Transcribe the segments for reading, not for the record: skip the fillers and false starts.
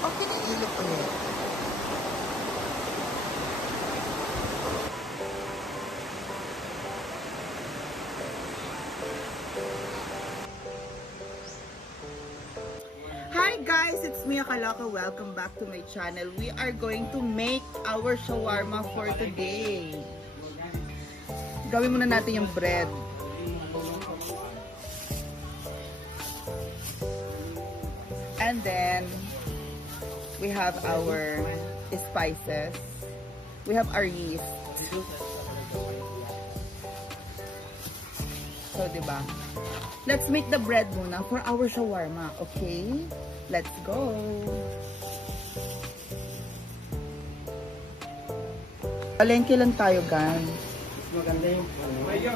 Okay na ilog ulit. Hi guys, it's Mia Kalaka. Welcome back to my channel. We are going to make our shawarma for today. Gawin muna natin yung bread. And then, we have our spices. We have our yeast. So, diba? Let's make the bread muna for our shawarma, okay? Let's go! Palengke lang tayo, guys. Maganda yung mayo.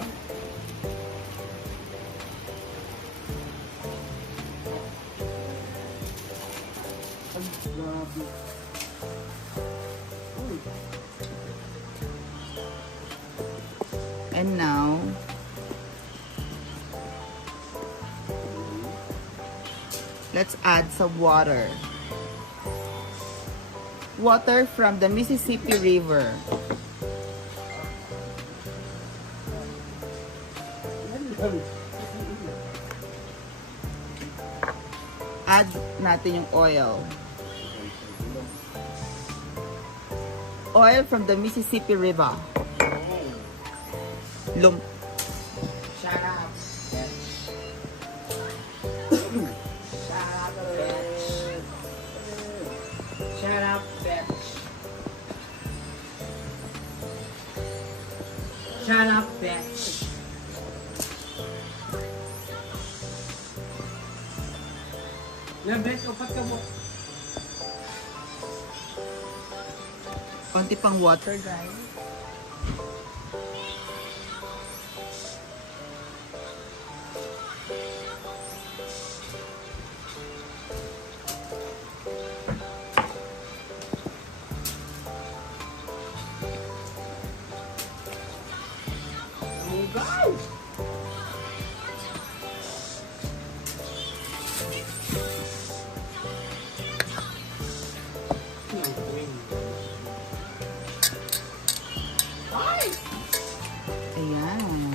And now, let's add some water. Water from the Mississippi River. Add natin yung oil. Oil from the Mississippi River. Shut up, bitch. Shut up, bitch. Shut up, bitch. Shut up, bitch. Yan, bitch, upat ka mo. Konti pang water, guys. Ayan.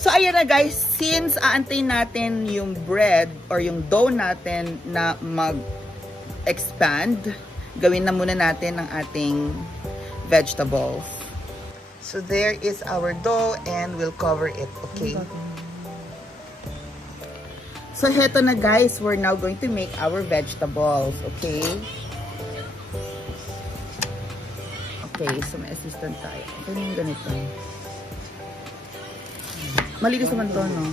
So, ayan na guys, since aantayin natin yung bread or yung dough natin na mag-expand, gawin na muna natin ang ating vegetables. So, there is our dough and we'll cover it, okay? So, heto na guys, we're now going to make our vegetables, okay? Okay, so may assistant tayo. Ito yung ganito. Malinis naman to, no?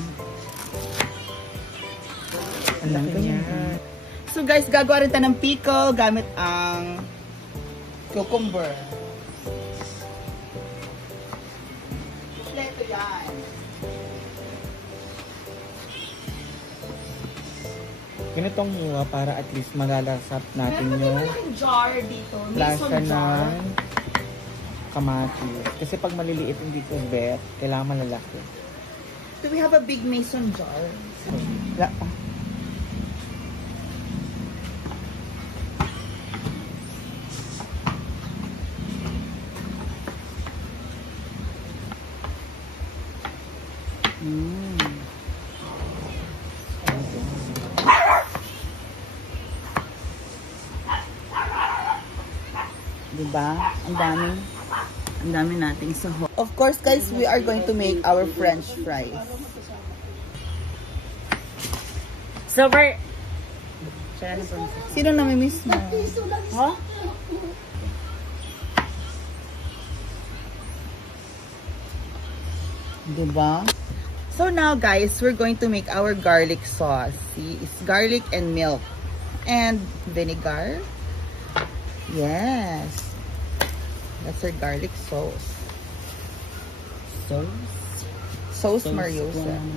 Alam, ganyan. So guys, gagawa rin tayo ng pickle gamit ang cucumber. Ito yan. Ganitong hiwa para at least magalasap natin yung Meron jar dito. lasa Mason jar. ng kamatis. Kasi pag maliliit hindi ko bet, kailangan malalaki. Do we have a big mason jar? Wala pa. Diba? Ang dami nating sahog. Of course, guys, we are going to make our French fries. Super! Sino nami-miss mo? Ha? Diba? So now, guys, we're going to make our garlic sauce. See, it's garlic and milk. And vinegar. Yes. That's our garlic sauce. sauce. Sauce Sauce ko Mariosa. naman.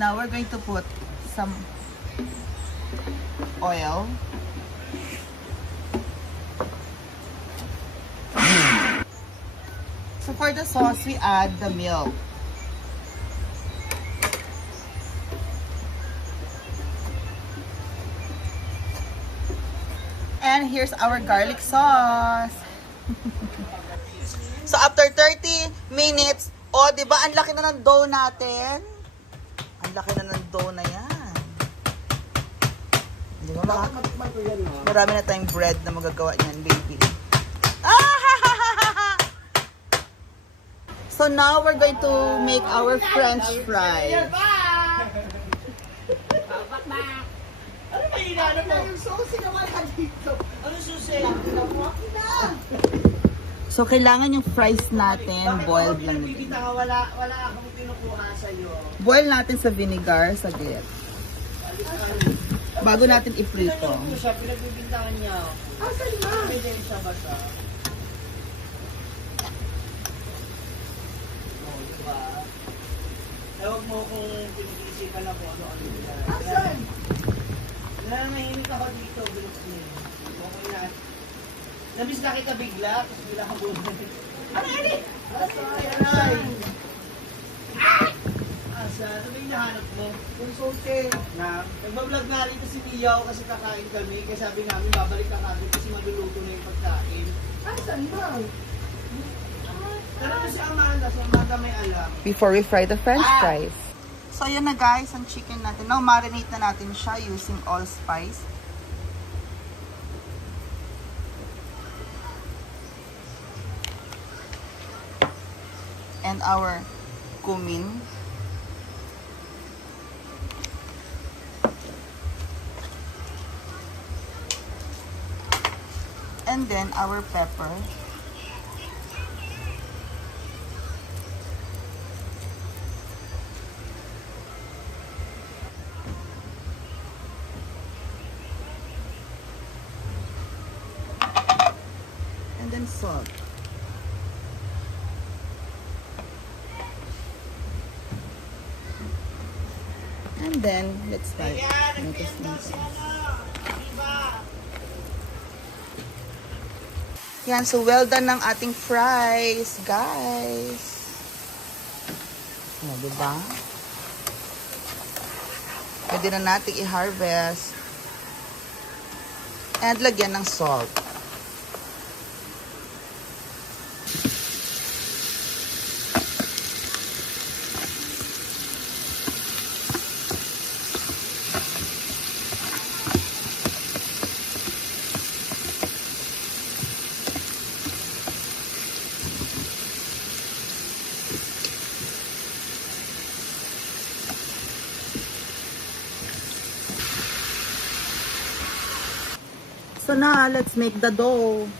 Now we're going to put some oil. So for the sauce, we add the milk. And here's our garlic sauce. So after 30 minutes, oh, di ba ang laki na ng dough natin? Ang laki na ng dough na yan. Di ba marami na tayong bread na magagawa niyan, baby. So now we're going to make our French fries. Ano ba hinanap mo? Yung susi na wala dito. Ano susi? So kailangan yung fries natin boiled lang. Bibita ka, wala akong kinukuha sa'yo. Boil natin sa vinegar saglit. Bago natin iprito. Ano siya? Pinagbibintangan niya. Asan na? Pwede siya basa. Diba? Tawag mo kung pinag-iisipan na kung ano-ano nila. Asan? Nanahimik ako dito, bilis niya. Okay na. Nabis na kita bigla, tapos bigla ka bumalik. Ano? Asan? Asa? Ano ba yung nahanap mo? Yung sote. Nagbablog nga rin si Miyaw kasi kakain kami. Kasi sabi namin babalik ka kagad kasi maluluto na yung pagkain. Asan ba? Pero si Amanda, so Amanda may alam. Before we fry the French fries. So ayan na guys, ang chicken natin. Now marinate na natin siya using allspice. And our cumin. And then our pepper. And then salt. And then, let's start. Yan, so well done ng ating fries, guys. O, diba? Pwede na natin i-harvest. And lagyan ng salt. So now, let's make the dough.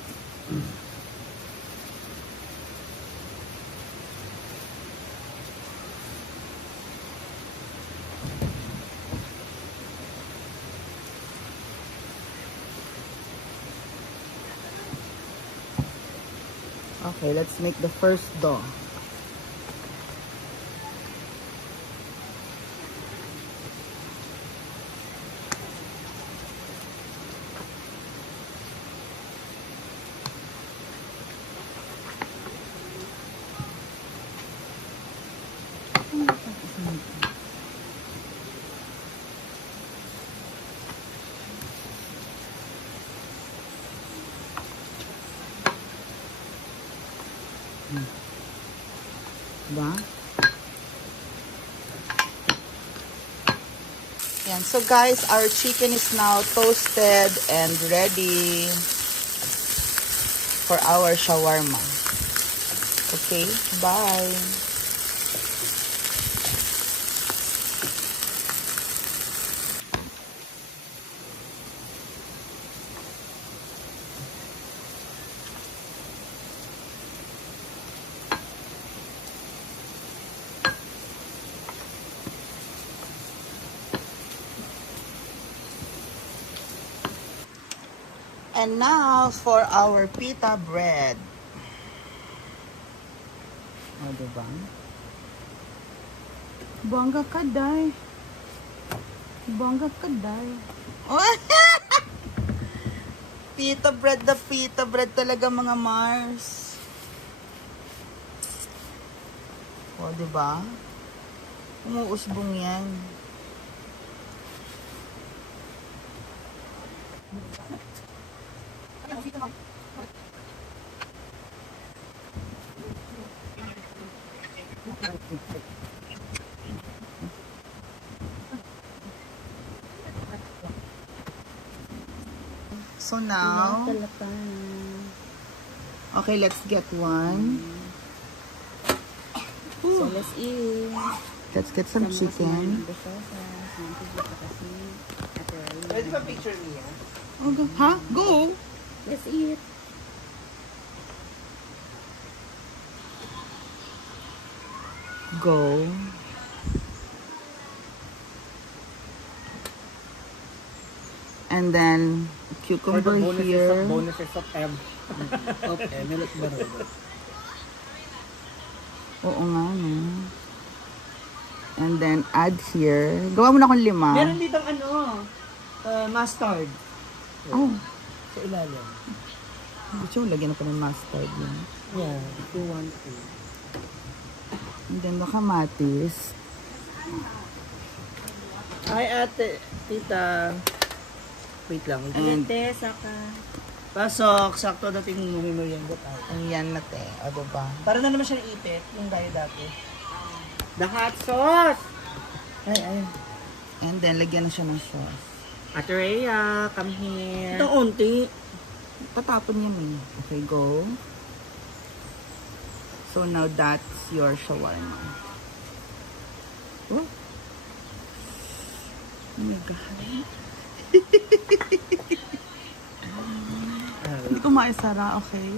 Okay, let's make the first dough. Diba? Yan. So guys, our chicken is now toasted and ready for our shawarma. Okay, bye. And now for our pita bread. O, diba? Bongga ka, day. Bongga ka, day. Pita bread na pita bread talaga, mga Mars. O, diba? Umuusbong yan. So now, okay, let's get one. So, let's eat. Let's get some chicken. Pwede ba picture niya? Okay. Huh? Go! Let's eat. Go. And then, cucumber here. Bonuses of M. Of Emelet Barolo. Oo nga, no? And then, add here. Gawa mo na akong 5. Meron ditong mustard Oh, sa ilalim. gusto mo lagyan ako ng mustard yun. Yeah, if you want to. And then, the kamatis. Ay, ate, tita. Wait lang. And, Pasok, sakto dating merienda tayo. ayan na te. O, diba? Para na naman siya ipit, yung tayo dati. The hot sauce! Ay. And then, lagyan na siya ng sauce. Ate Rhea, come here. Ito unti. Tatapon niya mo. Okay, go. So, now that's your shawarma. Oh. Oh my God. Hindi ko maisara, okay?